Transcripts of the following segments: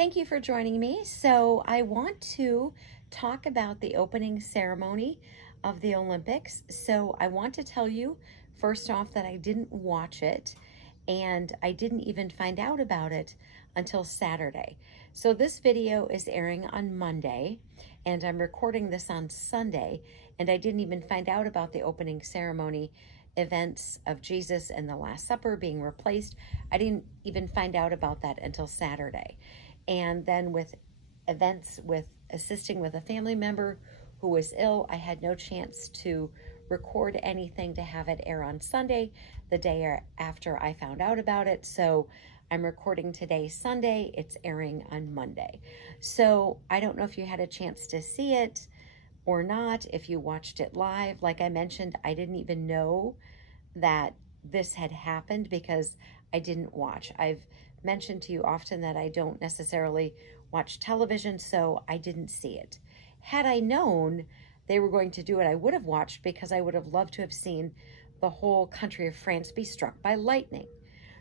Thank you for joining me. So I want to talk about the opening ceremony of the Olympics. So I want to tell you first off that I didn't watch it and I didn't even find out about it until Saturday. So this video is airing on Monday and I'm recording this on Sunday, and I didn't even find out about the opening ceremony events of Jesus and the Last Supper being replaced. I didn't even find out about that until Saturday. And then with events with assisting with a family member who was ill, I had no chance to record anything to have it air on Sunday, the day after I found out about it. So I'm recording today, Sunday. It's airing on Monday. So I don't know if you had a chance to see it or not, if you watched it live. Like I mentioned, I didn't even know that this had happened because I didn't watch. I've mentioned to you often that I don't necessarily watch television, so I didn't see it. Had I known they were going to do it, I would have watched, because I would have loved to have seen the whole country of France be struck by lightning.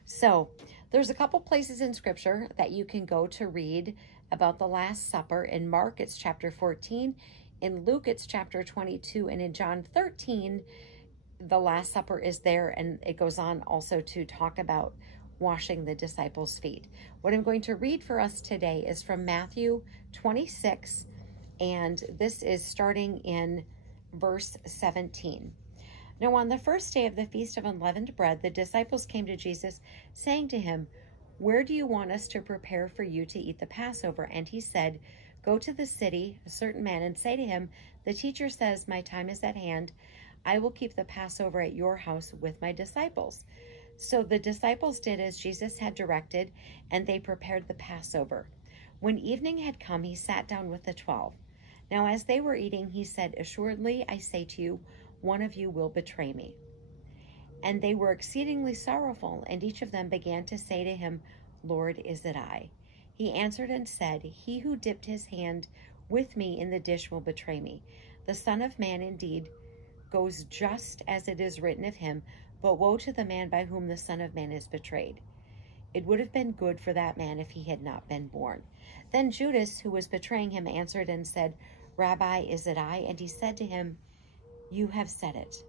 So there's a couple places in scripture that you can go to read about the Last Supper. In Mark, it's chapter 14. In Luke, it's chapter 22. And in John 13, the Last Supper is there, and it goes on also to talk about washing the disciples' feet. What I'm going to read for us today is from Matthew 26, and this is starting in verse 17. Now on the first day of the Feast of Unleavened Bread, the disciples came to Jesus, saying to him, "Where do you want us to prepare for you to eat the Passover?" And he said, "Go to the city, a certain man, and say to him, 'The teacher says, my time is at hand. I will keep the Passover at your house with my disciples.'" So the disciples did as Jesus had directed, and they prepared the Passover. When evening had come, he sat down with the 12. Now as they were eating, he said, "Assuredly, I say to you, one of you will betray me." And they were exceedingly sorrowful, and each of them began to say to him, "Lord, is it I?" He answered and said, "He who dipped his hand with me in the dish will betray me. The Son of Man indeed goes just as it is written of him, but woe to the man by whom the Son of Man is betrayed. It would have been good for that man if he had not been born." Then Judas, who was betraying him, answered and said, "Rabbi, is it I?" And he said to him, "You have said it."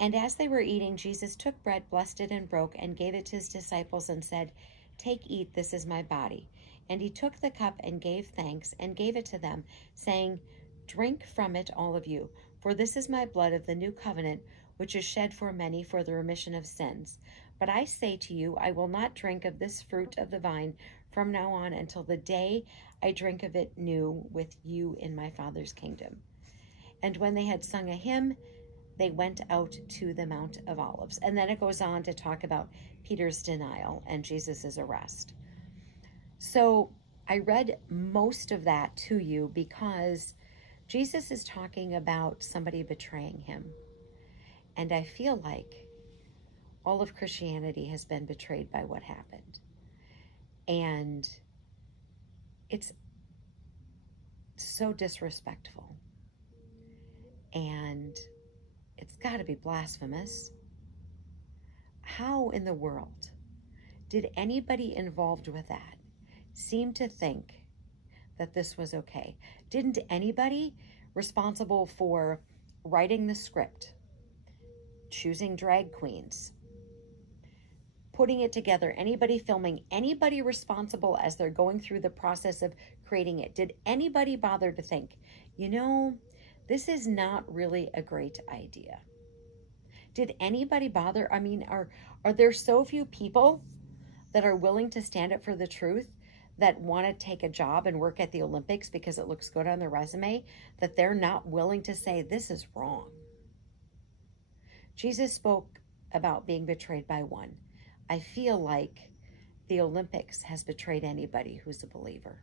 And as they were eating, Jesus took bread, blessed it, and broke, and gave it to his disciples, and said, "Take, eat, this is my body." And he took the cup and gave thanks, and gave it to them, saying, "Drink from it, all of you, for this is my blood of the new covenant, which is shed for many for the remission of sins. But I say to you, I will not drink of this fruit of the vine from now on until the day I drink of it new with you in my Father's kingdom." And when they had sung a hymn, they went out to the Mount of Olives. And then it goes on to talk about Peter's denial and Jesus's arrest. So I read most of that to you because Jesus is talking about somebody betraying him. And I feel like all of Christianity has been betrayed by what happened. And it's so disrespectful. And it's got to be blasphemous. How in the world did anybody involved with that seem to think that this was okay? Didn't anybody responsible for writing the script, choosing drag queens, putting it together, anybody filming, anybody responsible as they're going through the process of creating it, did anybody bother to think, this is not really a great idea? Did anybody bother? I mean, are there so few people that are willing to stand up for the truth, that want to take a job and work at the Olympics because it looks good on their resume, that they're not willing to say this is wrong? Jesus spoke about being betrayed by one. I feel like the Olympics has betrayed anybody who's a believer.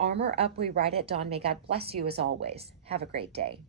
Armor up, we ride at dawn. May God bless you as always. Have a great day.